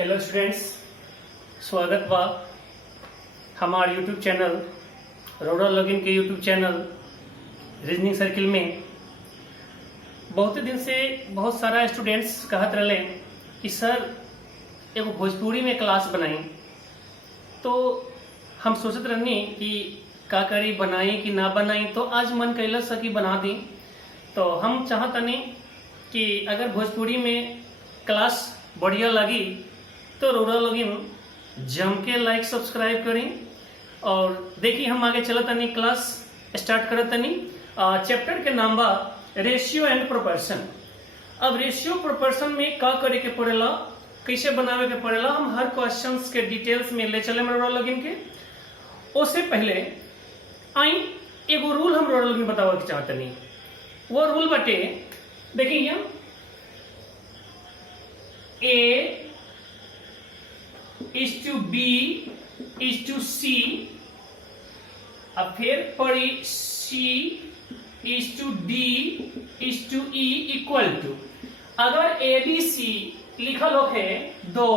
Hello students, स्वागत बा हमार यूट्यूब चैनल रोडा लॉगिन के यूट्यूब चैनल रीजनिंग सर्किल में। बहुत दिन से बहुत सारा स्टूडेंट्स कहत रहे कि सर एगो भोजपुरी में क्लास बनाई, तो हम सोचत रहनी कि का करी, बनाई कि ना बनाई। तो आज मन कैला सा कि बना दी। तो हम चाहतनी कि अगर भोजपुरी में क्लास बढ़िया लगी तो रोडा लॉगिन जम के लाइक सब्सक्राइब करी और देखिए हम आगे चलत तनी, क्लास स्टार्ट करत तनी। चैप्टर के नाम बा रेशियो एंड प्रोपोर्शन। अब रेशियो प्रोपोर्शन में का करे के पड़ेला, कैसे बनावे के पड़ेला, हम हर क्वेश्चंस के डिटेल्स में ले चले रोडा लॉगिन के। उससे पहले आई एगो रूल हम रोडा लॉगिन बतावे के चाहतनी। वो रूल बटे, देखिए A is to B is to C, अब फिर पढ़ी C is to D is to E equal to, अगर ABC लिखल होके 2,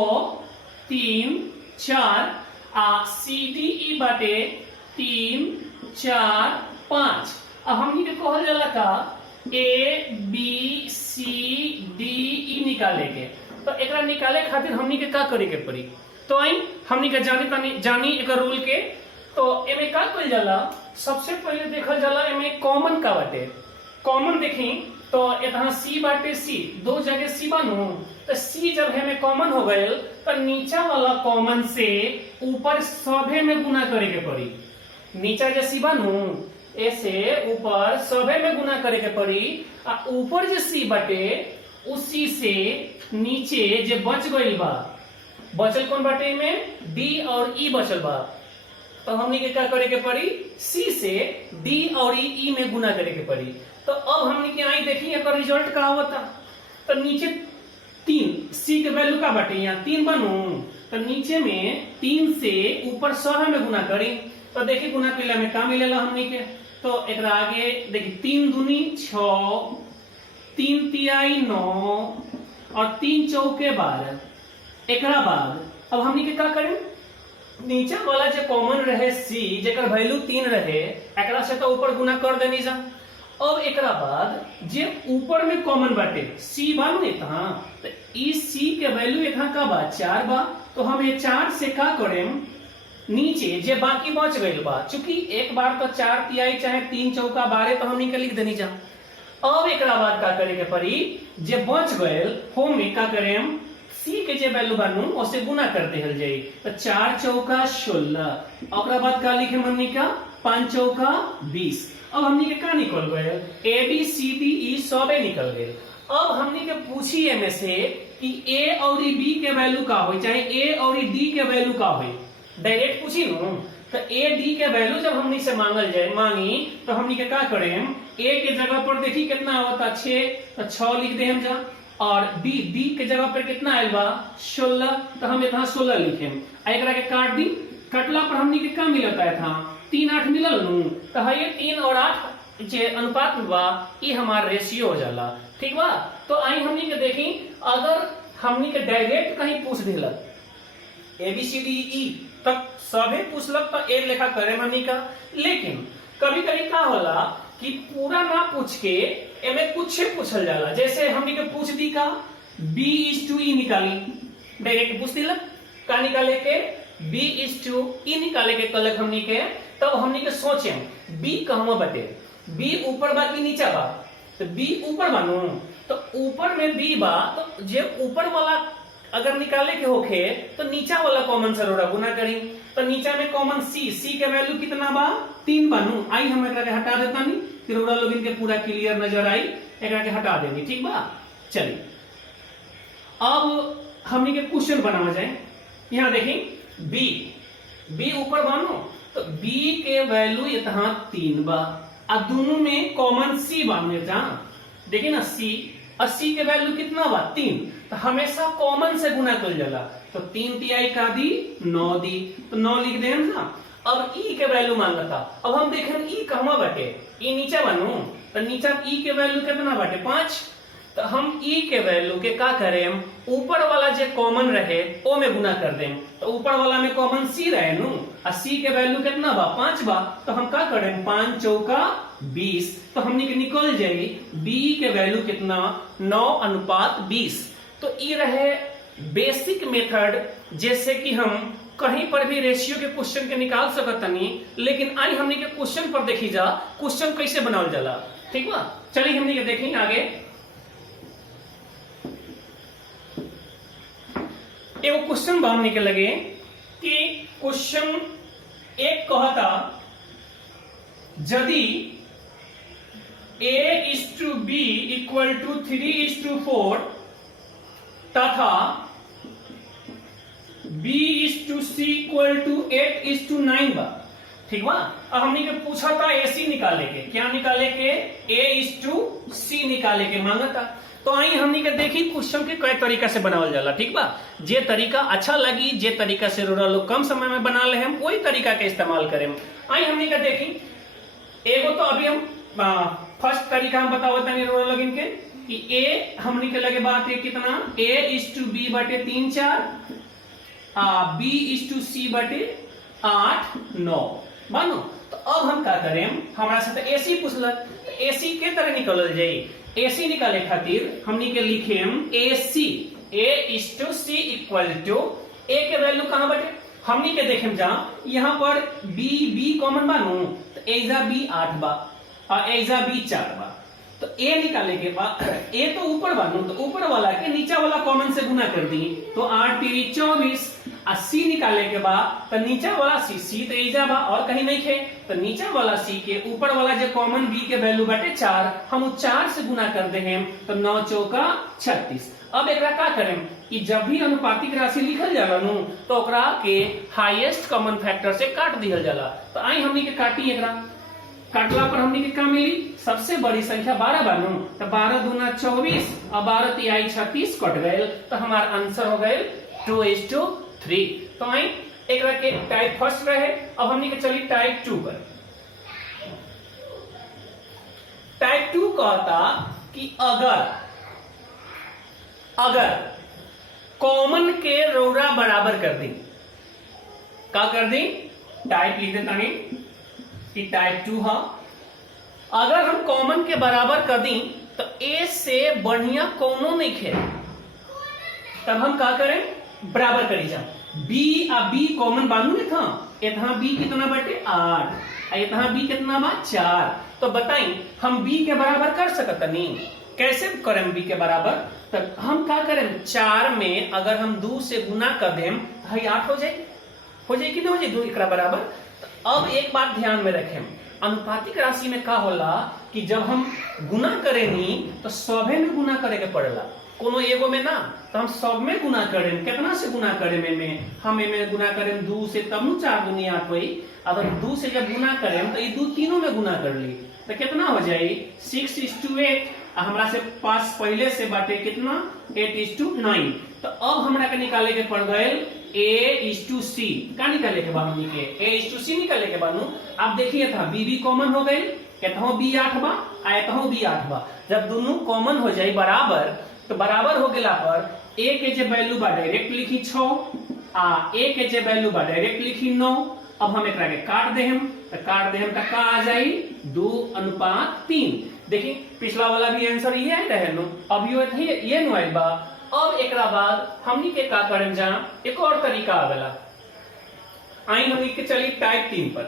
3, 4 CDE बाटे 3, 4, 5। अब हमनी के कहल जाला का ABCDE निकाले के। तो एकरा निकाले खातिर हमनी के का करे के पड़ी, तो आई हमनी के जानी एक रूल के। तो एमे का कइल जाला, सबसे पहले देखल जाला एमे कॉमन का बाटे। कॉमन देखी तो इतना C बाटे, C दो जगह C बानू, तो C जब हमें कॉमन हो गए तो नीचा वाला कॉमन से ऊपर सभे में गुना करे के पड़ी। नीचा जो C बानू ऐसे ऊपर सभे में गुना करे के पड़ी। आ ऊपर जो C बाटे उसी से नीचे जो बच गई बा, बचल कौन बाटे में D और E बचल बा। तो हमनी के क्या करे के पड़ी, C से D और E में गुना करे के पड़ी। तो अब हमनी के आई देखी एक रिजल्ट का होता। तो नीचे 3 C के वैल्यू का बाटे, यहाँ 3 बनू, तो नीचे में 3 से ऊपर 100 में गुना करी। तो देखिए गुना कैला में का मिलेला हमनी के। तो एक आगे देखिए 3 दूनी 6, 3 तिहाई 9 और 3 चौके 12। एकरा बाद अब हमनी के का करें, नीचे वाला जो कॉमन रहे C जेकर वैल्यू 3 रहे, एकरा से तो ऊपर गुना कर देनी जा। अब एकरा बाद जे ऊपर में कॉमन बाटे C बानू इतना, तो इस C के वैल्यू इतना का बा 4 बा। तो हम ये 4 से का करें, नीचे जे बाकी बच गइल बा, चूंकि एक बार तो 4 तिहाई चाहे 3 चौका 12 तो हमनी के लिख देनी जा। अब एकरा बाद का करे के पड़ी, जे बच गइल होम में का करें, C के जे वैल्यू बानू उसे गुना कर देहल जाई। तो 4 चौका 16, ओकरा बाद का लिखे हमनी का 5 चौका 20। अब हमनी के का निकल गए, ABCDE सबे निकल गए। अब हमनी के पूछी एमे से कि A और B के वैल्यू का होई, चाहे A और D के वैल्यू का होई, डायरेक्ट पूछी नु। तो AD के वैल्यू जब हमनी से मांगल जाए मांगी, तो हमनी के का करें, A के जगह पर देखी कितना होता 6, तो 6 लिख दे हम जा। और D के जगह पर कितना आयल बा 16, तो हम यहाँ 16 लिखे। एकरा के काट दी, कटला पर हमनी के का मिलता है था 3, 8 मिलल नु। तो है ये 3 और 8 जे अनुपात में बा, ये हमारा रेशियो हो जाला। ठीक बा। तो आई हमनी के देखी, अगर हमनी के डायरेक्ट कहीं पूछ दिलक ABCDE तक सभी पूछलक तो एक लेखा करे हमनी का। लेकिन कभी कभी का होला कि पूरा ना पूछ के एमे कुछ पूछल जाला। जैसे हमनी के पूछ दी का B/E निकाली, डायरेक्ट पूछ दिलक का निकाले के B/E निकाले के कलक हमनी के। तब तो हमनी के सोचे B कहवा बटे, B ऊपर बा कि नीचा बा। तो B ऊपर बानू, तो ऊपर में B बा, तो जे ऊपर वाला अगर निकाले के होखे तो नीचा वाला कॉमन से रोड़ा गुना करी। तो नीचा में कॉमन C के वैल्यू कितना बा 3 बानू। आई हम एकरा के हटा देता नहीं, फिर रोड़ा लोगिन के पूरा क्लियर नजर आई, एकरा के हटा देंगे। ठीक बा। चलिए अब हमनी के क्वेश्चन बनावा जाए। यहाँ देखी B ऊपर बानू, तो B के वैल्यू इतना 3 बा, अब दोनों में कॉमन C बानू। देखिए ना C के वैल्यू कितना बा 3, तो हमेशा कॉमन से गुना कर जाला। तो 3 तिहाई का दी 9 दी, तो 9 लिख दे ना। अब E के वैल्यू मांगता, अब हम देखें E कहवा बाटे, E नीचा बनू, तो नीचा E के वैल्यू कितना बाटे 5। तो हम ई के वैल्यू के का करें, ऊपर वाला जो कॉमन रहे ओ में गुना कर दें। तो ऊपर वाला में कॉमन सी रहे नु, और सी के वैल्यू कितना बा 5 बा, तो हम का करें 5 चौका 20, तो हमने के निकल जाई बी के वैल्यू कितना 9:20। तो ई रहे बेसिक मेथड, जैसे कि हम कहीं पर भी रेशियो के क्वेश्चन के निकाल सकत नहीं। लेकिन आई हमने के क्वेश्चन पर देखी जा क्वेश्चन कैसे बनावल जाला, ठीक बा। चलिए हमने के देखें आगे। एगो क्वेश्चन बा हमने के लगे कि क्वेश्चन एक कहता यदि A:B = 3:4 तथा B:C = 8:9 बा, ठीक बा। अब हमने के पूछा था AC निकाले के, क्या निकाले के A:C निकाले के मांगा था। तो आई हमने के देखी क्वेश्चन के कई तरीका से बनावल जाला, ठीक बा। जे तरीका अच्छा लगी, जे तरीका से रोरा लोग कम समय में बना ले हम वही तरीका के इस्तेमाल करें। आई हमने के देखी एगो तो अभी हम फर्स्ट तरीका हम बताओ तनी रोरा लोग इनके कि A हमने के लगे बात है कितना A:B बटे 3-4, B:C बटे 8-9 मानो। तो अब हम क्या करें, हमारा साथ AC पूछलक, AC के तरह निकल जाई। AC निकाले खातिर हमनी के लिखे AC A:C = A के वैल्यू कहां बटे, हमनी के देखें जा यहाँ पर B कॉमन बानू, तो एजा B 8 बा और एजा B 4 बा। तो A निकाले के बाद A तो ऊपर बानू, तो ऊपर वाला के नीचा वाला कॉमन से गुना कर दी, तो 8 × 24। और C निकाले के बाद तो नीचा वाला C तो एजा बा और कहीं नहीं खे, तो नीचा वाला C के ऊपर वाला जो कॉमन B के वैल्यू बाटे 4, हम 4 से गुना कर दे हैं, तो 9 चौका 36। अब एकरा का करें कि जब भी अनुपातिक राशि लिखल जाला नु, तो ओकरा के हाईएस्ट कॉमन फैक्टर से काट दिहल जाला। तो आई हमनी के काटी, एकरा काटला पर हमनी के का मिली, सबसे बड़ी संख्या 12 बानू, तो 12 दूना 24 और 12 तिहाई 36 कट गए, तो हमारा आंसर हो गए 2:3। तो आई एकरा के टाइप फर्स्ट रहे। अब हमनी के चली टाइप 2 पर। टाइप 2 कहता कि अगर कॉमन के रोरा बराबर कर दी, का कर दी, टाइप लिख देता है कि टाइप 2 है। अगर हम कॉमन के बराबर कर दी तो A से बढ़िया कोनो नहीं खे, तब हम क्या करें, बराबर करी जा। B कॉमन बानू ने था, इतना B कितना बटे 8, इतना B कितना बा 4। तो बताई हम B के बराबर कर सकता नहीं, कैसे करें B के बराबर, तब हम क्या करें 4 में अगर हम 2 से गुना कर दें तो 8 हो जाए कि नहीं हो जाए 2 एकरा बराबर। तो अब एक बात ध्यान में रखें, अनुपातिक राशि में का होला कि जब हम गुना करेनी तो सभे में गुना करे के पड़ेला, कोनो एगो में ना। तो हम सब में गुना करें, कितना से गुना करें में हम में गुना करें 2 से, तब नु 4 दूनी 8 हुई। अगर 2 से जब गुना करें तो ये 2 तीनों में गुना कर ली, तो कितना हो जाए 6:8। हमरा से पास पहले से बाटे कितना 8:9। तो अब हमरा के निकाले के पड़ गए A:C, का निकाले के बाद हमनी के A:C निकाले के बाद अब देखिए था B कॉमन हो गई, कहता B 8 बा आयता B 8 बा। जब दोनों कॉमन हो जाए बराबर, तो बराबर हो गया पर A के जे वैल्यू बा डायरेक्ट लिखी 6 आ A के जे वैल्यू बा डायरेक्ट लिखी 9। अब हम एकरा के काट दे हम, तो काट दे हम तो का आ जाई 2:3। देखिए पिछला वाला भी आंसर ये है रहे नु, अब ये नु आइल बा। अब एकरा बाद हमनी के का करें जा, एक और तरीका आवेला। आई हमनी के चली टाइप 3 पर।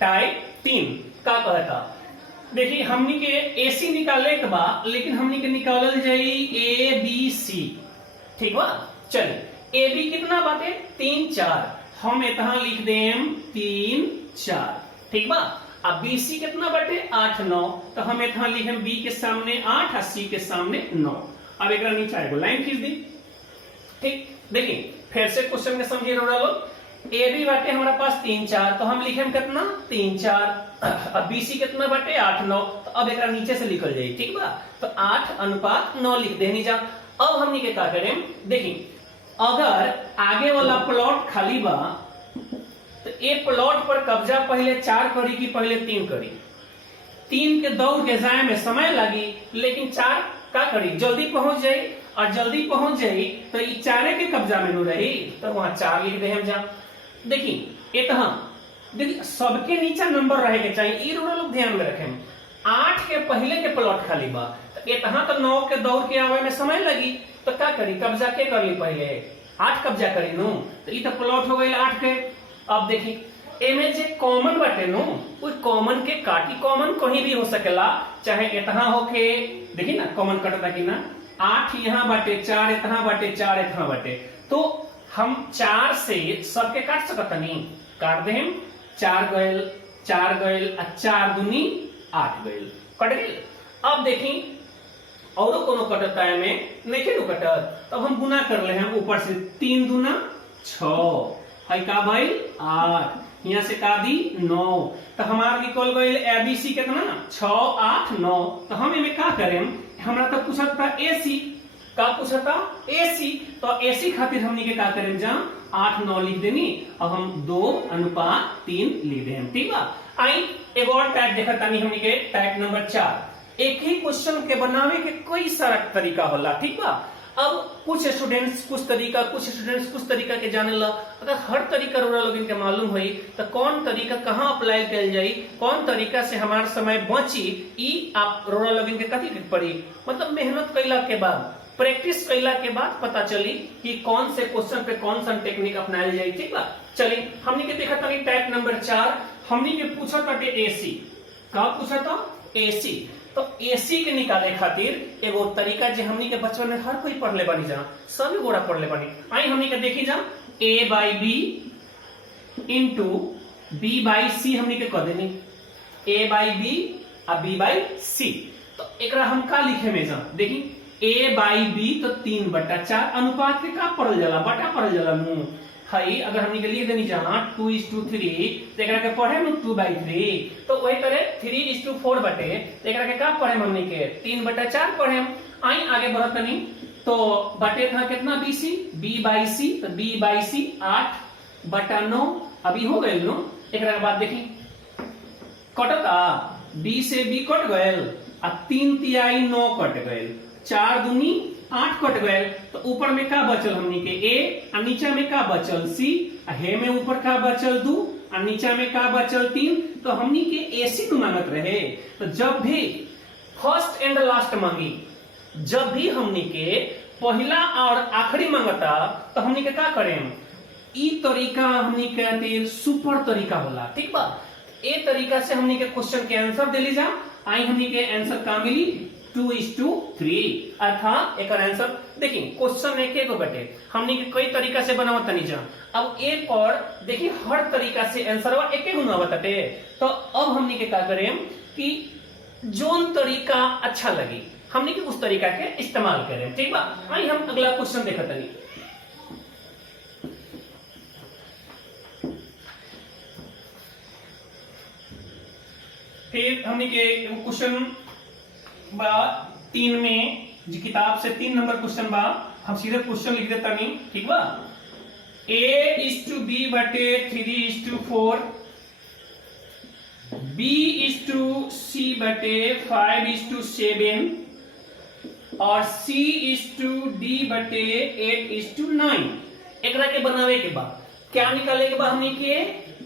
टाइप 3 का कहता, देखिए हमनी के AC निकाले के बा, लेकिन हमनी के निकालल जाई ABC, ठीक बा। चलिए AB कितना बाटे 3-4, हम इतना लिख देम 3-4, ठीक बा। अब BC कितना बटे 8-9, तो हम इतना लिखें B के सामने 8 और C के सामने 9। अब एक नीचे आएगा लाइन खींच दी, ठीक। देखिए फिर से क्वेश्चन में समझिए रोड़ा लोग, AB बाटे हमारे पास 3-4, तो हम लिखें कितना 3-4। अब BC कितना बाटे 8-9, तो अब एक नीचे से निकल जाए, ठीक बा। तो 8:9 लिख देनी जा। अब हमनी के क्या करें, देखिए अगर आगे वाला प्लॉट खाली बा तो एक प्लॉट पर कब्जा पहले 4 करी कि पहले 3 करी, 3 के दौड़ के जाए में समय लगी, लेकिन 4 का करी जल्दी पहुंच जाई, और जल्दी पहुंच जाई तो ये 4 के कब्जा में नु रही, तो वहां 4 लिख दे हम जा। देखिए इतना देखिए सबके नीचे नंबर रहे के चाहिए, ये लोग ध्यान में रखें। 8 के पहले के प्लॉट खाली बा, तो इतना तो 9 के दौड़ के आवे में समय लगी, तो क्या करी कब्जा के कर ली, पहले 8 कब्जा करी नु, तो ये तो प्लॉट हो गई 8 के। अब देखिए एमे जे कॉमन बाटे नु, उस कॉमन के काटी, कॉमन कहीं भी हो सकेला, चाहे इतना होके, देखिए ना कॉमन कटता कि ना, 8 यहाँ बाटे, 4 इतना बाटे, 4 इतना बाटे, तो हम 4 से सबके काट सकत नहीं, काट दे हम 4 गयल 4 गयल, 4 दूनी 8 गयल, कट गई। अब देखी और कोनो कटता है में नहीं नु कटत, तब हम गुना कर ले हैं ऊपर से, 3 दूना 6 है का भाई 8, यहाँ से का दी 9, तो हमार निकल गई एबीसी कितना 6 8 9। तो हम इनमें का करें, हमरा तो पूछत था एसी, का पूछत था एसी, तो एसी खातिर हमनी के का करें जा 8 9 लिख देनी, अब हम 2:3 लिख दे, ठीक बा। आई एक और टाइप देखा तानी हमनी के, टाइप नंबर 4। एक ही क्वेश्चन के बनावे के कई सारा तरीका होला, ठीक बा। अब कुछ स्टूडेंट्स कुछ तरीका, कुछ स्टूडेंट्स कुछ तरीका के जाने ला, अगर हर तरीका रोरा लोगन के मालूम हुई तो कौन तरीका कहाँ अप्लाई कल जाई, कौन तरीका से हमार समय बची, ई आप रोरा लोगन के कथी के पड़ी, मतलब मेहनत कैला के बाद, प्रैक्टिस कैला के बाद पता चली कि कौन से क्वेश्चन पे कौन सा टेक्निक अपनायल जाए, ठीक बा। चलिए हमने के देखा था टाइप नंबर 4, हमने के पूछा था एसी, का पूछा था एसी, तो एसी के निकाले खातिर एगो तरीका जे हमनी के बचपन में हर कोई पढ़ ले बानी जा, सभी गोड़ा पढ़ ले बानी। आई हमनी के देखी जा A/B इंटू B/C हमनी के कह देनी, A/B और B/C, तो एकरा हम का लिखे में जा, देखी A/B तो 3/4 अनुपात के का पढ़ल जाला, बटा पढ़ल जाला नु हई, अगर हमनी के लिए देनी जहां 2:3, तो एकरा के पढ़े नु 2/3, तो वही तरह 3:4 बटे, तो एकरा के का पढ़े हमनी के 3/4 पढ़े। आई आगे बढ़त नहीं, तो बटे था कितना BC, B/C, तो B/C 8/9 अभी हो गए नो। एकरा के बाद देखी कटता, B से B कट गए, आ 3 तिहाई 9 कट गए, 4 दूनी 8 कट गए, तो ऊपर में का बचल हमनी के A, और नीचे में का बचल C, हे में ऊपर का बचल 2 और नीचे में का बचल 3, तो हमनी के AC नु मांगत रहे। तो जब भी फर्स्ट एंड लास्ट मांगी, जब भी हमनी के पहला और आखिरी मांगता, तो हमनी के का करें, ई तरीका हमनी के सुपर तरीका होला, ठीक बा। ए तरीका से हमनी के क्वेश्चन के आंसर दिली जा। आई हमनी के आंसर का मिली 2:3, अर्थात एक आंसर देखिए क्वेश्चन एक को बटे हमनी के कई तरीका से बनावत तनी जा। अब एक और देखिए हर तरीका से आंसर एक गुना बटे, तो अब हमनी के का करें कि जोन तरीका अच्छा लगी हमनी के उस तरीका के इस्तेमाल करें, ठीक बा। आई हम अगला क्वेश्चन देखा तनी, फिर हमनी के क्वेश्चन 3 में जी किताब से 3 नंबर क्वेश्चन बा, हम सीधे क्वेश्चन लिख देता नहीं, ठीक बा। A/B बटे 3:4, B/C बटे 5:7 और C/D बटे 8:9। एकरा के बनावे के बाद क्या निकाले के बाद हमनी के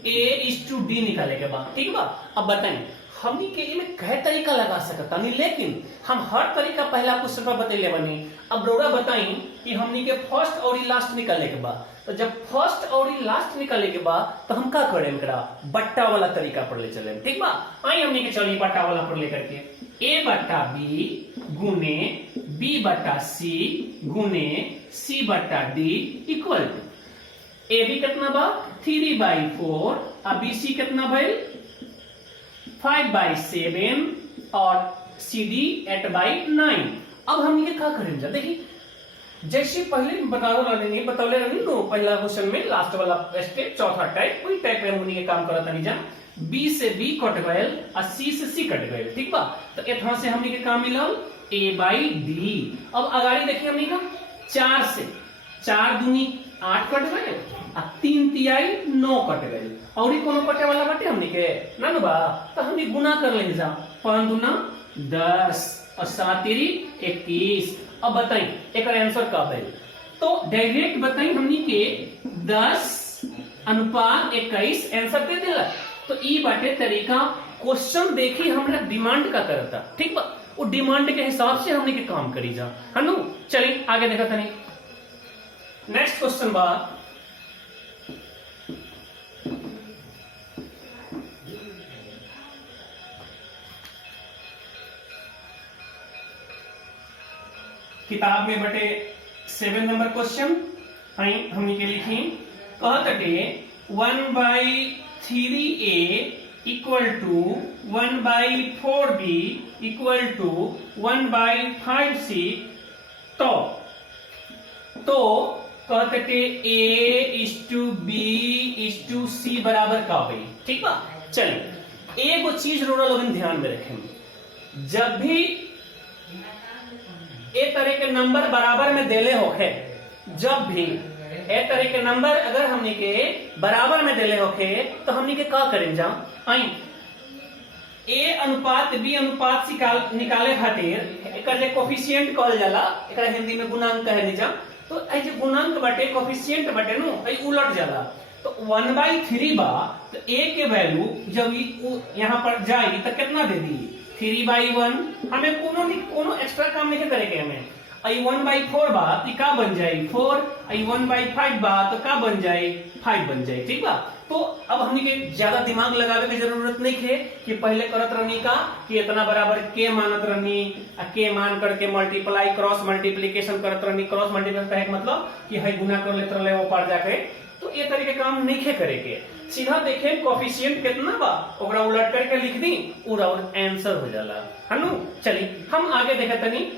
A/D निकाले के बाद, ठीक बा। अब बताएं हमनी के इमे कई तरीका लगा सकता नहीं, लेकिन हम हर तरीका पहला क्वेश्चन पर बतैले बनी। अब रोड़ा बताई कि हमनी के फर्स्ट और लास्ट निकाले के बाद, तो जब फर्स्ट और लास्ट निकाले के बाद तो हम का करें, एकरा बट्टा वाला तरीका पर ले चले, ठीक बा। आई हमनी के चलिए बट्टा वाला पर लेकर के A/B गुने B/C गुने C/D इक्वल टू AB कितना बा 3/4 और BC कितना भइल 5/7 और CD 8/9। अब हमनी के का करेंगे, देखिए जैसे पहले बतौले रहनी नो पहला क्वेश्चन में लास्ट वाला स्टेप, चौथा टाइप कोई टाइप में हमनी के काम करत नहीं जा। B से B कट गए और C से C कट गए, ठीक बा। तो इतना से हमनी के काम मिलल A/D। अब अगाड़ी देखिए हमनी का 4 से 4 दूनी 8 कट गए और 3 तिहाई 9 कट गए, और कोनो कटे वाला बटे हमनी के ना बा, तो हमनी गुना कर ले जा। 5 दूना 10 और 7 तिरी 21। अब बताई एक आंसर का है, तो डायरेक्ट बताई हमनी के 10:21 आंसर दे देला। तो ई बाटे तरीका, क्वेश्चन देखी हमरा डिमांड का करता, ठीक बा, वो डिमांड के हिसाब से हमने के काम करी जा, है नु। चलिए आगे देखा तनी नेक्स्ट क्वेश्चन बा, किताब में बटे 7 नंबर क्वेश्चन हमनी के लिखी, कहते 1/3a equal to 1/4b equal to 1/5c। तो कहते a:b:c बराबर का भाई, ठीक बा। चलिए एगो चीज रोड़ा लोगन ध्यान में रखेंगे, जब भी ए तरह के नंबर बराबर में देले होखे, जब भी ए तरह के नंबर अगर हमने के बराबर में देले होखे तो हमने के का करें जा, आई ए अनुपात बी अनुपात निकाले खातिर एकर जे कोफिशिएंट कहल जाला, एकरा हिंदी में गुणांक कहल जा। तो ए जे गुणांक बटे कोफिशिएंट बटे नु ए उलट जाला, तो 1/3 बा, तो ए के वैल्यू जब यहाँ पर जाई तो कितना दे दी 3/1। हमें कोनो एक्स्ट्रा काम नहीं करे के, हमें आई 1/4 बा तो का बन जाए 4, आई 1/5 बा तो का बन जाए 5 बन जाए, ठीक बा। तो अब हमने के ज्यादा दिमाग लगावे की जरूरत नहीं है कि पहले करत रहनी का कि इतना बराबर के मानत रहनी, के मान करके मल्टीप्लाई क्रॉस मल्टीप्लिकेशन करत रहनी। क्रॉस मल्टीप्लिकेशन का मतलब कि है गुना कर लेते रहे वो पार जाके, तो ये तरीके काम नहीं करे के, सीधा देखे कोफिशिएंट कितना बा ओकरा उलट करके लिख दी, पूरा आंसर हो जाला, है नु। चलिए हम आगे देखे तनी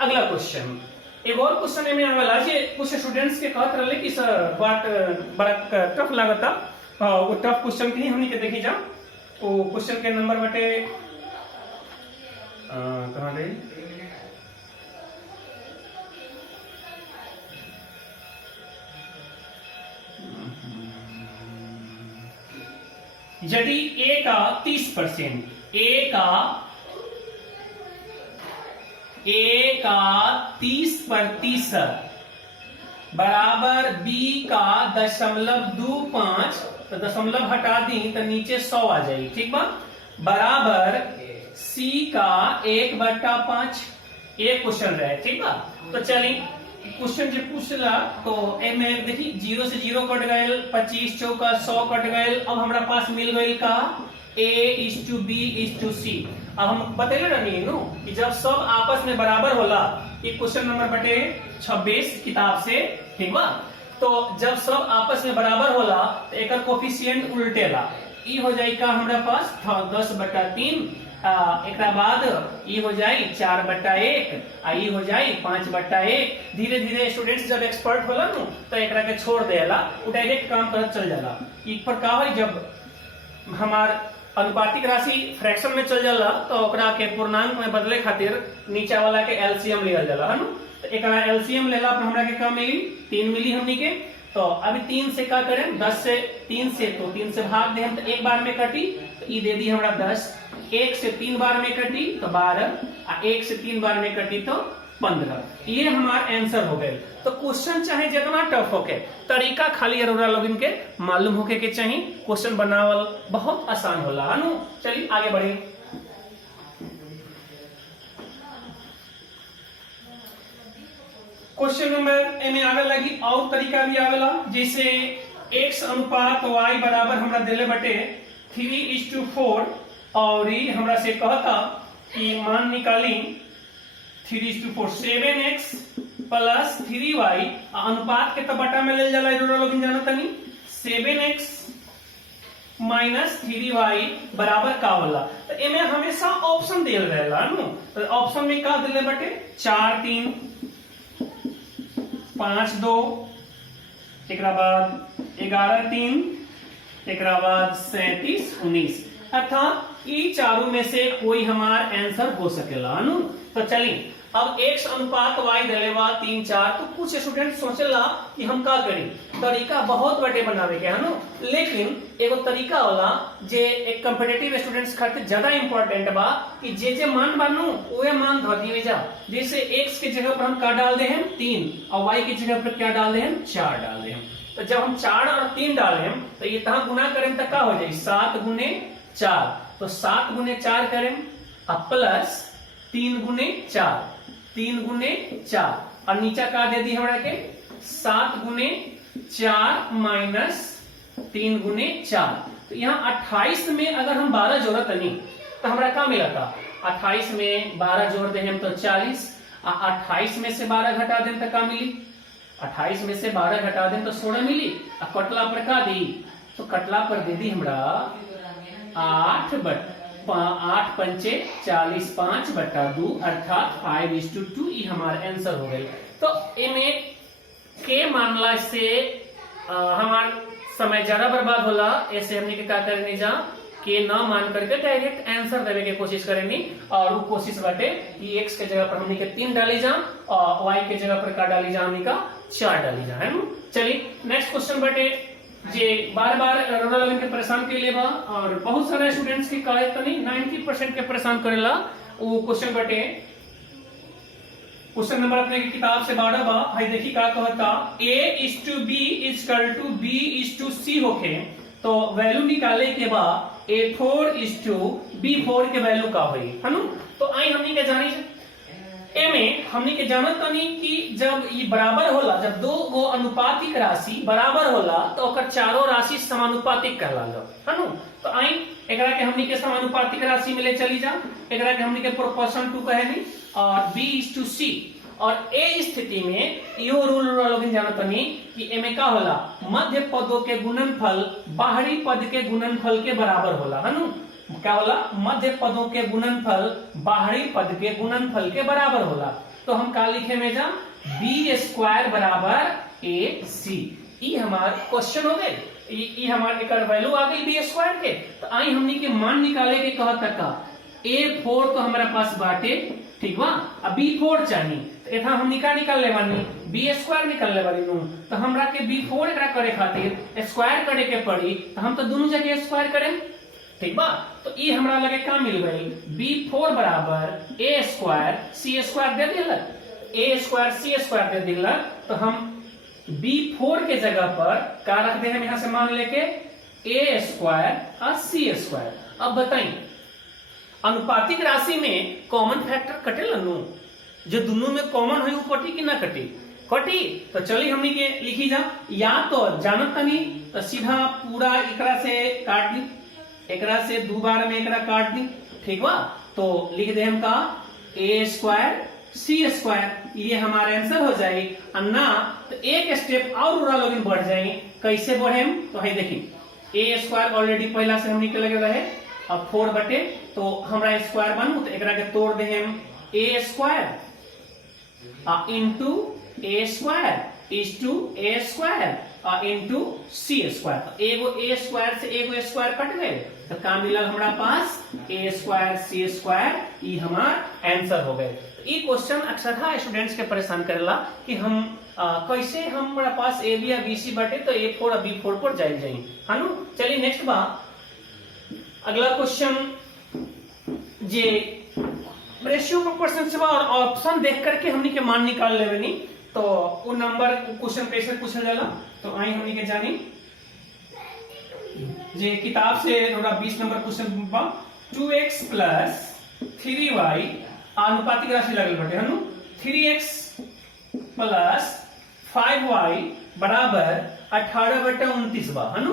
अगला क्वेश्चन। एक और क्वेश्चन में आवेला जे कुछ स्टूडेंट्स के कहत रहले कि सर बात बड़ा टफ लागता, वो टफ क्वेश्चन की हमनी के देखी जा। तो क्वेश्चन के नंबर बटे कहां गए, यदि ए का 30%, ए का 30% बराबर बी का 0.25, तो दशमलव हटा दी तो नीचे 100 आ जाएगी, ठीक बा, बराबर सी का 1/5। एक क्वेश्चन रहे, ठीक बा। तो चलिए क्वेश्चन जो पूछला तो एमे देखी 0 से 0 कट गए, 25 चौका 100 कट गए। अब हमारा पास मिल गई का A:B:C। अब हम बतेले रहनी नु कि जब सब आपस में बराबर होला, ये क्वेश्चन नंबर बटे 26 किताब से, ठीक बा। तो जब सब आपस में बराबर होला तो एकर कोफिशिएंट उल्टेला, ई हो जाए का हमारा पास 10/3, एक बाद ई हो जाए 4/1, ई हो जाए 5/1। धीरे धीरे स्टूडेंट्स जब एक्सपर्ट होला नु तो एकरा के छोड़ देला, वो डायरेक्ट काम करत चल जाला। ई पर का है जब हमार अनुपातिक राशि फ्रैक्शन में चल जाला तो ओकरा के पूर्णांक में बदले खातिर नीचा वाला के एलसीएम लिया जाला, है नु। तो एकरा एलसीएम लेला पर हमरा के का मिली 3 मिली हमनी के। तो अभी 3 से का करें 10 से 3 से, तो 3 से भाग दे हम तो एक बार में कटी, तो ई दे दी हमरा 10। 1 से 3 बार में कटी तो 12, 1 से 3 बार में कटी तो 15। ये हमारा आंसर हो गए। तो क्वेश्चन चाहे जितना टफ होके, तरीका खाली अरोरा लोगन के मालूम होके के चाहिए, क्वेश्चन बनावल बहुत आसान होला, अनु। चलिए आगे बढ़े। क्वेश्चन नंबर ए में आवे लगी और तरीका भी आवेला, जैसे x अनुपात y बराबर हमरा देले बटे 3:4, और ये हमरा से कहता कि मान निकाली 3:4 7x प्लस 3y, अनुपात के तो बटा में ले जाला लोग जाना तनी 7x माइनस 3y बराबर का होला। तो एमे हमेशा ऑप्शन दिल रहेला नु, तो ऑप्शन में का दिले बटे 4 3 5 2, एक बाद 11 3, एक बाद 37 19, अर्थात ई चारों में से कोई हमारा आंसर हो सकेला नु। तो चलिए अब x अनुपात y देले बा 3 4, तो कुछ स्टूडेंट सोचेला कि हम का करी, तरीका बहुत बड़े बनावे के है ना, लेकिन एगो तरीका होला जे एक कॉम्पिटिटिव स्टूडेंट्स खातिर ज्यादा इंपॉर्टेंट बा कि जे मान बानू उहे मान धर दिए जा। जैसे x के जगह पर हम का डाल दे हम 3 और y की जगह पर क्या डाल दे हम 4 डाल दे हम। तो जब हम 4 और 3 डाले हम तो ये तहां गुना करें तो क्या हो जाए 7 गुने 4, तो 7 गुने 4 करें अब प्लस 3 गुने 4, 3 गुने 4 और नीचा का दे दी हमरा के 7 गुने 4 माइनस 3 गुने 4। तो यहाँ 28 में अगर हम 12 जोड़त नहीं तो हमरा का मिला था, 28 में 12 जोड़ दे हम तो 40, 28 में से 12 घटा दें तो का मिली, 28 में से 12 घटा दें तो 16 मिली। और कटला पर का दी, तो कटला पर दे दी हमरा 8 पंचे 40, 5/2 अर्थात 5:2। ये हमारा आंसर हो गई। तो इन्हें के मानला से हमारा समय ज्यादा बर्बाद होला, ऐसे हमने के क्या करने जा के ना मान करके डायरेक्ट आंसर देने की कोशिश करेंगे। और वो कोशिश बाटे कि x के जगह पर हमने के 3 डाली जा और y के जगह पर का डाली जा, हमने का 4 डाली जा, है ना। चलिए नेक्स्ट क्वेश्चन बाटे जे बार बार रोना लगन के परेशान के लिए बा और बहुत सारे स्टूडेंट्स के काहे तनी 90% के परेशान करेला। वो क्वेश्चन बाटे, क्वेश्चन नंबर अपने की किताब से 12 बा। भाई देखी का कहता a:b b:c होके तो वैल्यू निकाले के बाद a4:b4 के वैल्यू का हुई, है ना। तो आई हमनी के जानी एमे हमनी के जानत तनी कि जब ये बराबर होला, जब दो गो अनुपातिक राशि बराबर होला तो ओकर चारों राशि समानुपातिक कहलाला, है ना। तो आई एकरा के हमनी के समानुपातिक राशि में ले चली जा, एकरा के हमनी के प्रोपोर्शन टू कहेनी और b:c। और ए स्थिति में यो रूल लोगन जानत तनी कि एमे का होला, मध्य पदों के गुणनफल बाहरी पद के गुणनफल के बराबर होला, है ना। क्या होला, मध्य पदों के गुणनफल बाहरी पद के गुणनफल के बराबर होला। तो हम का लिखे में जा b² बराबर ac। ये हमारा क्वेश्चन हो गए, ये हमारे एक वैल्यू आ गई b² के। तो आई हमनी के मान निकाले के कहता का a4 तो हमारा पास बाटे, ठीक बा। अब b4 चाहिए तो एथा हम निकाल ले बानी b² निकाल ले बानी नु। तो हमरा के b4 एकरा करे खातिर स्क्वायर करे के पड़ी, तो हम तो दोनों जगह स्क्वायर करें, ठीक बा। तो ये हमरा लगे का मिल गई b4 बराबर a² c² दे दिला, a² c² दे दिला। तो हम b4 के जगह पर का रख दे हम यहां से मान लेके a² और c²। अब बताइए अनुपातिक राशि में कॉमन फैक्टर कटे नु, जो दोनों में कॉमन हुई वो कटी कि ना कटी, कटी। तो चलिए हमनी के लिखी जा, या तो जानत तनी तो सीधा पूरा एकरा से काट दी, एकरा से 2 बार में एकरा काट दी, ठीक बा। तो लिख दे हम का a² c², ये हमारा आंसर हो जाए। अन्ना तो एक स्टेप और उरा लोग बढ़ जाए, कैसे बढ़े हम तो है देखिए a² ऑलरेडी पहला से हमनी के लगे रहे अब 4 बटे, तो हमरा स्क्वायर बनू तो एकरा के तोड़ दे हम a² into a² is to a² into c²। तो एगो a² से एगो स्क्वायर कट गए तो का मिलल हमरा पास a² c²। ये हमारा आंसर हो गए। तो ये क्वेश्चन अक्सर स्टूडेंट्स के परेशान करेला कि हम कैसे हमारा पास a b या b c बटे तो a4 और b4 पर जाए जाए, है ना। चलिए नेक्स्ट बा अगला क्वेश्चन जे रेशियो प्रोपोर्शन से और ऑप्शन देख करके हमनी के मान निकाल लेवे नी। तो वो नंबर क्वेश्चन कैसे पूछा जाला, तो आई हमनी के जानी जे किताब से 20 नंबर क्वेश्चन बा 2x + 3y अनुपातिक राशि लगल बटे, है ना। 3x + 5y बराबर 18/29 बा, है ना।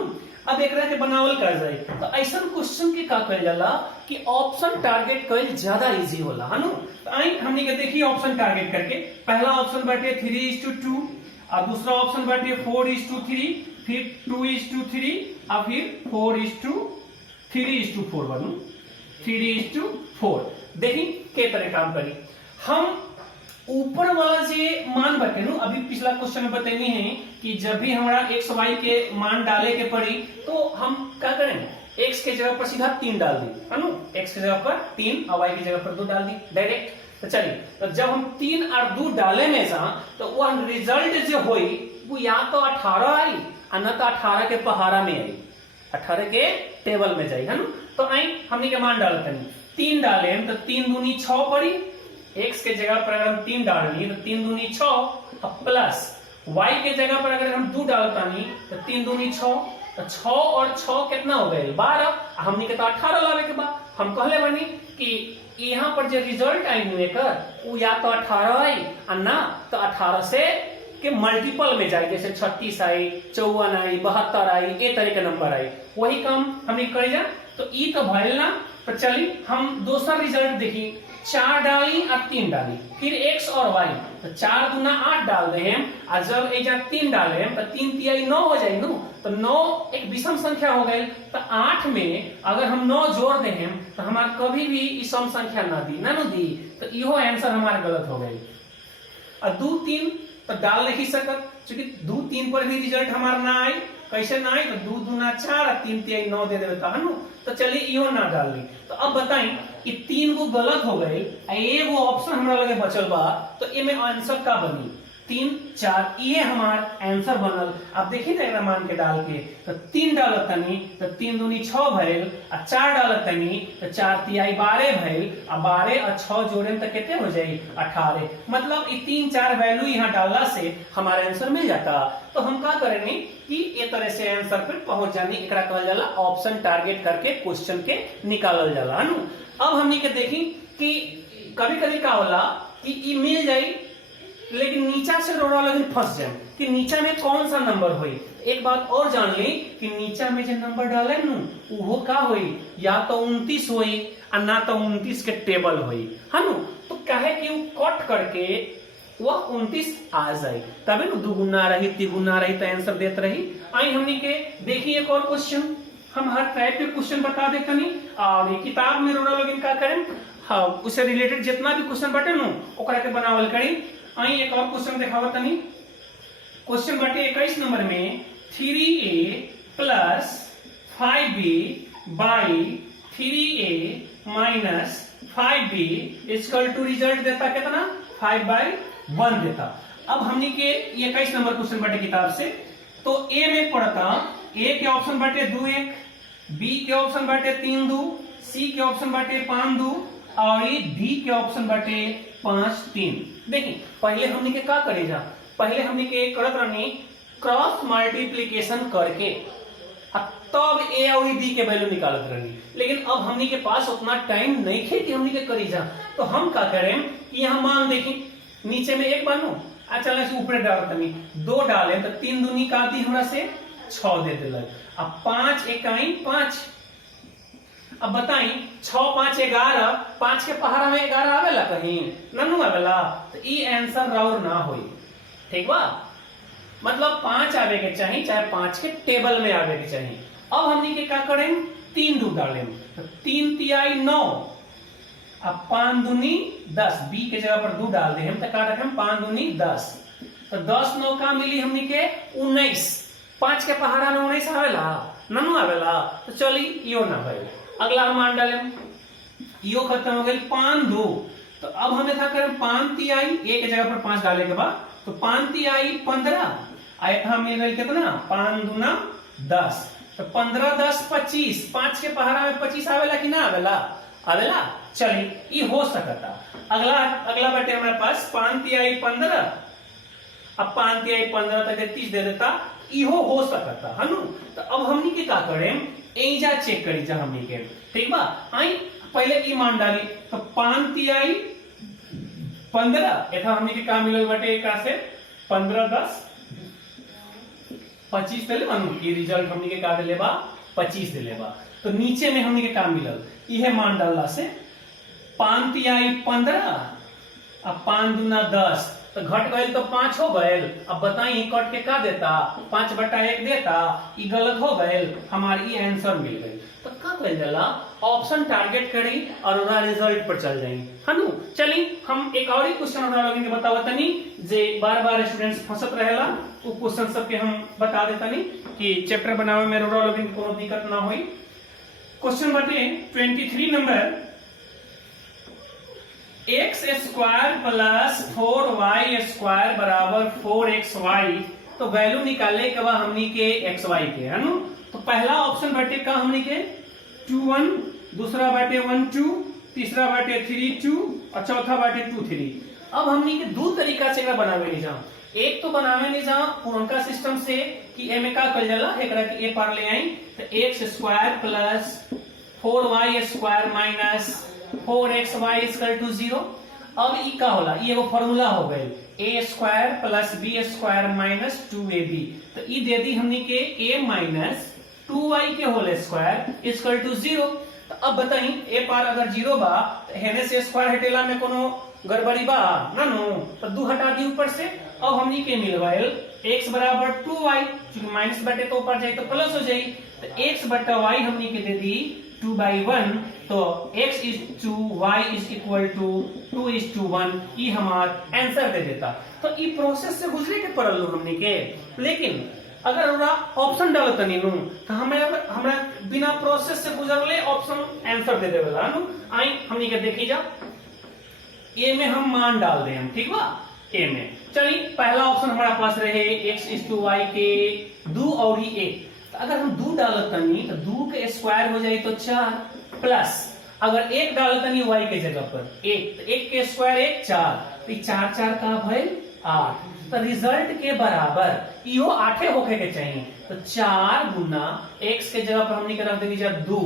अब एकरा के बनावल कर जाए तो ऐसा क्वेश्चन के का कइल जाला कि ऑप्शन टारगेट कइल ज्यादा इजी होला, है ना। तो आई हमनी के देखिए ऑप्शन टारगेट करके, पहला ऑप्शन बाटे 3:2 और दूसरा ऑप्शन बाटे 4:3, फिर 2:3 और फिर 3:4 बनू 3:4। देखिए के तरह काम करी हम ऊपर वाला जे मान बटे नु, अभी पिछला क्वेश्चन में बतैनी है कि जब भी हमारा x y के मान डाले के पड़ी तो हम क्या करें, x के जगह पर सीधा 3 डाल दी, है ना। x की जगह पर 3 और y की जगह पर 2 डाल दी डायरेक्ट। तो चलिए, तो जब हम 3 और 2 डाले में सा तो वह रिजल्ट जो हुई वो या तो 18 आई और न तो 18 के पहाड़ा में आई, 18 के टेबल में जाई, है ना। तो आई हमने के मान डालते हैं, 3 डाले हम तो 3 दूनी 6 पड़ी, x के जगह पर अगर हम 3 डाल रही तो 3 दूनी 6 प्लस y के जगह पर अगर हम 2 डालता नहीं तो 3 दूनी 6, तो 6 और 6 कितना हो गए 12, हमने के तो 18 लावे के बाद हम कहले बनी कि यहाँ पर जो रिजल्ट आई एकर वो या तो 18 आई और ना तो 18 से के मल्टीपल में जाए, जैसे 36 आई, 54 आई, 72 आई, ए तरह के नंबर आई, वही काम हमने करे जा। तो ई तो भइल ना। तो चलिए हम दूसरा रिजल्ट देखी, 4 डाली और 3 डाली, फिर x और y, तो 4 दूना 8 डाल दे हम, और जब एक 3 डाले हम तो 3 तिहाई 9 हो जाए, तो 9 एक विषम संख्या हो गई। तो 8 में अगर हम 9 जोड़ दे हम तो हमारे कभी भी सम संख्या ना दी, तो यो आंसर हमारा गलत हो गई। और 2 3 तो डाल नहीं सकत, क्योंकि 2 3 पर भी रिजल्ट हमारा ना आई, कैसे ना आई, तो 2 दूना 4 और 3 तिहाई 9 दे देता है ना। तो चलिए इहो ना डाल ली। तो अब बताएं कि 3 को गलत हो गए, एगो ऑप्शन हमरा लगे बचल बा, तो एमे आंसर का बनी 3 4, ये हमार आंसर बनल। अब देखिए ना मान के डाल के, तो 3 डालत तनी तो 3 दूनी 6 भइल, और 4 डालत तनी तो 4 तिहाई 12 भइल, और 12 और 6 जोड़े तो कितने हो जाए 18। मतलब ये 3 4 वैल्यू यहाँ डालना से हमारा आंसर मिल जाता। तो हम क्या करेंगे कि ये तरह से आंसर पर पहुंच जाने, एकरा कहल जाला ऑप्शन टारगेट करके क्वेश्चन के निकालल जाला है। अब हमने के देखी कि कभी कभी का होला कि ई मिल जाई लेकिन नीचा से रोड़ा लेकिन फंस जाए कि नीचा में कौन सा नंबर हुई। एक बात और जान ली कि नीचा में जो नंबर डाले नु वो का हुई, या तो 29 हुई और ना तो 29 के टेबल हुई, है नु। तो कहे कि वो कट करके वह 29 आ जाए, तबे न दुगुना रही तिगुना रही तो आंसर देते रही। आई हमने के देखिए एक और क्वेश्चन, हम हर टाइप के क्वेश्चन बता देते नहीं, और ये किताब में रोना लोग क्या करें, हाँ उससे रिलेटेड जितना भी क्वेश्चन बटे नु ओकरा के बनावल करी। आई एक और क्वेश्चन दिखावा तनी, क्वेश्चन बटे 21 नंबर में 3a plus 5b by 3a minus 5b equal to result देता कितना 5/1 देता। अब हमने के 21 नंबर क्वेश्चन बटे किताब से, तो ए में पढ़ता, ए के ऑप्शन बटे 2 1, बी के ऑप्शन बटे 3 2, सी के ऑप्शन बटे 5 2, और डी के ऑप्शन बटे 5 3। देखिए पहले हमने के क्या करे जा, पहले हमने के करत रहनी क्रॉस मल्टीप्लिकेशन करके तब ए और डी के वैल्यू निकालत रहनी, लेकिन अब हमने के पास उतना टाइम नहीं थे कि हमने के करी जा। तो हम क्या करें कि यहाँ मान देखें नीचे में 1 बानू, अच्छा से ऊपर डालत नहीं 2 डाले तो 3 दूनी का दी हमरा से 6 दे दिलक, अब 5 इकाई 5। अब बताई 6 5 11, 5 के पहाड़ा में 11 आवेला कहीं नन्नू आवेला, तो ई आंसर राउर ना होई, ठीक बा। मतलब 5 आवे के चाहिए, चाहे 5 के टेबल में आवे के चाहिए। अब हमने के क्या करें 3 2 डाले, तो 3 तिहाई 9, अब 5 दूनी 10, बी के जगह पर 2 डाल दे हम, तो क्या रखें 5 दूनी 10, तो 10 9 का मिली हमने के 19, 5 के पहाड़ा में 19 आवेला नन्नू आवेला, तो चली यो ना भाई। अगला मान डाले, यो खत्म हो गई 5 2, तो अब हमें था करें 5 तिहाई, ए के जगह पर 5 डाले के बाद, तो 5 तिहाई 15, आया मिल गई कितना 5 दूना 10, तो 15 10 25, 5 के पहाड़ा में 25 आवेला कि ना आवेला, आवेला। चलिए ये हो सकता। अगला बटे हमारे पास 5 तिहाई 15, अब 5 तिहाई 15 तक 30 दे देता, इहो हो सकता है नु। तो अब हमनी के क्या करें एजा चेक करी जा हमनी के, ठीक बा। आई पहले ई मान डाली, तो 5 तिहाई 15 एथा हमनी के का मिलल बटे एकरा से 15 10 25 देले मानू की रिजल्ट हमनी के का देले बा 25 देले बा। तो नीचे में हमनी के का मिलल इहे मान डालला से 5 तिहाई 15, अब 5 दूना 10, तो घट गए तो 5 हो गए। अब बताइए कट के का देता 5/1 देता, ये गलत हो गए, हमारी आंसर मिल गई। तो का कल जाला ऑप्शन टारगेट करी और उधर रिजल्ट पर चल जाए, है नु। चलिए हम एक और ही क्वेश्चन उधर लोगन के बतावा तनी, जे बार-बार स्टूडेंट्स फंसत रहेला, वो क्वेश्चन सब के हम बता देता नहीं कि चैप्टर बनावे में उधर लोगन को कोनो दिक्कत ना होई। क्वेश्चन बटे 23 number, x square plus 4y square बराबर 4xy। तो वैल्यू निकाले के बाद हमनी के xy के है ना। तो पहला ऑप्शन बाटे का हमनी के 2 1, दूसरा बाटे 1 2, तीसरा बाटे 3 2 और चौथा बाटे 2 3। अब हमनी के दो तरीका से एकरा बनावे नहीं जा। एक तो बनावे नहीं जा पुरनका सिस्टम से कि एमे का कल जाला एकरा के ए पार ले आई तो x square plus 4y square minus 4xy equal to 0। अब ई का होला, ई एगो फार्मूला हो गई a square plus b square minus 2ab। तो ई दे दी हमनी के a माइनस 2y के होल स्क्वायर इक्वल टू 0। तो अब बताई ए पार अगर 0 बा तो हेने से स्क्वायर हटेला में कोनो गड़बड़ी बा ना नो। तो 2 हटा दी ऊपर से। अब हमनी के मिल गए x बराबर 2y, क्योंकि माइनस बटे तो ऊपर जाए तो प्लस हो जाए। तो x बटा y हमनी के दे दी 2/1। तो x is to y is equal to 2:1। ये हमार आंसर दे देता। तो ये प्रोसेस से गुजरे के पड़ल हमनी के। लेकिन अगर हमरा ऑप्शन डालत नहीं नु तो हमरा बिना प्रोसेस से गुजरले ऑप्शन आंसर दे देवेला नु। आई हमनी के देखी जा ए में हम मान डाल दे हम, ठीक बा। ए में चलिए पहला ऑप्शन हमारा पास रहे x is to y के 2 और 1। तो अगर हम 2 डालत नहीं तो 2 के स्क्वायर हो जाए तो 4 प्लस अगर 1 डालत नहीं y के जगह पर 1 तो 1 के स्क्वायर 1 4 तो 4 4 का भइल 8। तो रिजल्ट के बराबर इहो 8 होके के चाहिए। तो 4 गुना x के जगह पर हमने रख देनी जा 2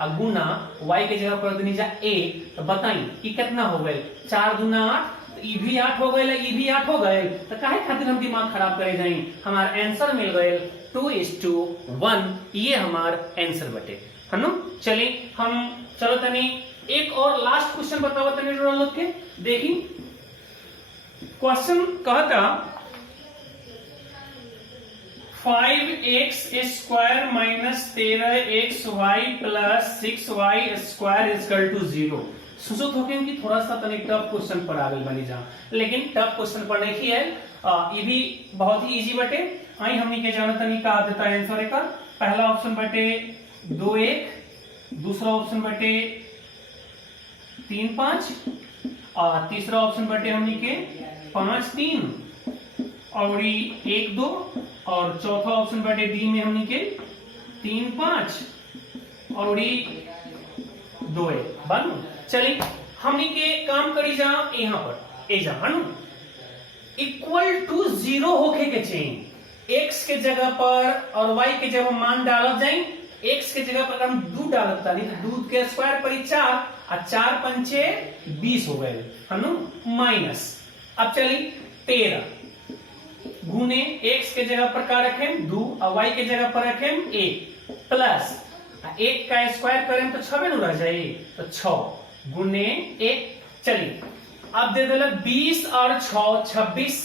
और गुना y के जगह पर रख देनी जा 1। तो बताई ये कितना हो गए 4 गुना 8। तो ई भी 8 हो गए, ई भी 8 हो गए। तो काहे खातिर हम दिमाग खराब करे जाई। हमार आंसर मिल गए 2:1। ये हमार आंसर बटे है ना। चलिए हम चलो तनी एक और लास्ट क्वेश्चन बताओ तनी लोग के देखी। क्वेश्चन कहता 5x square minus 13xy plus 6y square equal to 0। सोचत हो कि थोड़ा सा तनी टफ क्वेश्चन पर आ गई बनी जा, लेकिन टफ क्वेश्चन पर नहीं है। ये भी बहुत ही इजी बटे। आई हमनी के जाना तनी का देता है आंसर का। पहला ऑप्शन बटे 2 1, दूसरा ऑप्शन बटे 3 5 और तीसरा ऑप्शन बटे हमनी के 5 3 और 1 2 और चौथा ऑप्शन बटे डी में हमनी के 3 5 और 2 1 बन। चलिए हमनी के काम करी जा यहाँ पर ए जा इक्वल टू 0 होके के चाहिए। x के जगह पर और y के जगह मान डालत जाए। x के जगह पर हम 2 डालत नहीं तो 2 के स्क्वायर पर 4 और 4 पंचे 20 हो गए है ना माइनस। अब चलिए 13 गुने x के जगह पर का रखें 2 और y के जगह पर रखें 1 प्लस 1 का स्क्वायर करें तो 6 में रह जाए तो 6 गुने 1। चलिए अब दे देला 20 और 6 26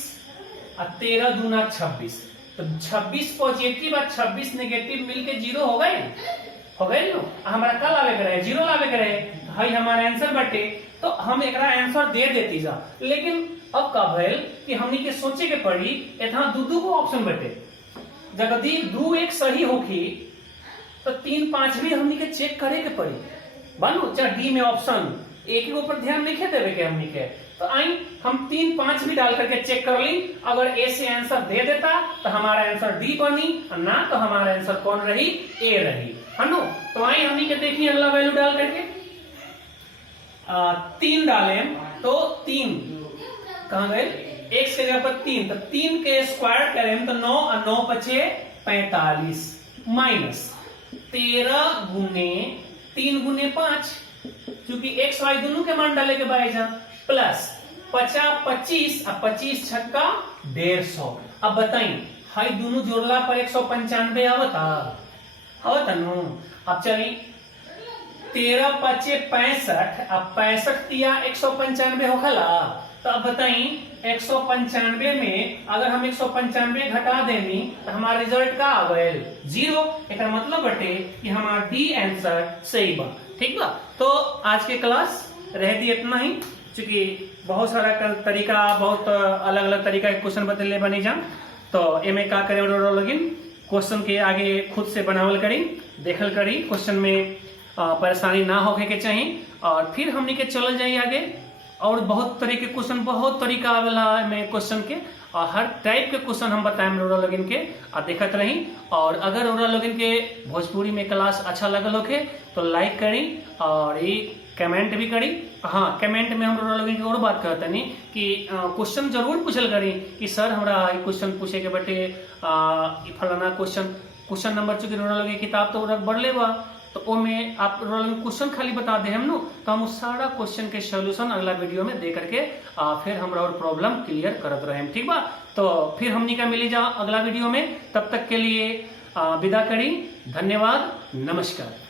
और 13 दूना 26। तो 26 पॉजिटिव और 26 नेगेटिव मिलके 0 हो गए नो। हमारा क्या लावे करे 0 लावे करे भाई हमारा आंसर बटे। तो हम एकरा आंसर दे देती जा। लेकिन अब का भइल कि हमनी के सोचे के पड़ी इतना दू को ऑप्शन बटे। जगदी 2 1 सही होखी तो 3 5 भी हमनी के चेक करे के पड़ी बानू। चाहे डी में ऑप्शन एक के ऊपर ध्यान नहीं देवे के हमनी के। तो आई हम 3 5 भी डाल करके चेक कर ली। अगर ए से आंसर दे देता तो हमारा आंसर डी बनी और ना तो हमारा आंसर कौन रही ए रही है नो। तो आई हमनी के देखिए अगला वैल्यू डाल करके 3 डाले तो 3 कहां गए x के जगह पर 3 तो 3 के स्क्वायर करें तो 9 और 9 बचे 45 माइनस 13 गुने 3 गुने 5 क्योंकि x y दोनों के मान डाले के बाई जा प्लस 50 25 और 25 छक्का 150। अब बताइए हाई दोनों जोड़ला पर 195 आवता नो। अब चलिए 13 5 65 अब 65 दिया 195 होखला। तो अब बताइए 195 में अगर हम 195 घटा देनी तो हमारा रिजल्ट का आ गए 0। एक मतलब बटे कि हमारा डी आंसर सही बा। ठीक बा। तो आज के क्लास रहती इतना ही, क्योंकि बहुत सारा तरीका बहुत अलग अलग तरीका के क्वेश्चन बदलने बनी जा। तो एमे का करें लोगिन क्वेश्चन के आगे खुद से बनावल करी देखल करी क्वेश्चन में परेशानी ना होके के चाहिए और फिर हमनी के चल जाइए आगे और बहुत तरह के क्वेश्चन, बहुत तरीका आवेला में क्वेश्चन के, और हर टाइप के क्वेश्चन हम बताएं रउरा लोगन के, आ देखत रही। और अगर रउरा लोगन के भोजपुरी में क्लास अच्छा लगल होके तो लाइक करी और ये कमेंट भी करी। हाँ, कमेंट में हम रउरा लोगन के और बात कहते नहीं कि क्वेश्चन जरूर पूछल करी कि सर हमरा क्वेश्चन पूछे के बटे फलाना क्वेश्चन नंबर, चूंकि रउरा लोगन की किताब तो बढ़ ले बा, तो ओमे आप क्वेश्चन खाली बता दे हम नु, तो हम उस सारा क्वेश्चन के सॉल्यूशन अगला वीडियो में दे करके फिर हमरा और प्रॉब्लम क्लियर करत रहे, ठीक बा। तो फिर हमनी का मिली जा अगला वीडियो में, तब तक के लिए विदा करी। धन्यवाद, नमस्कार।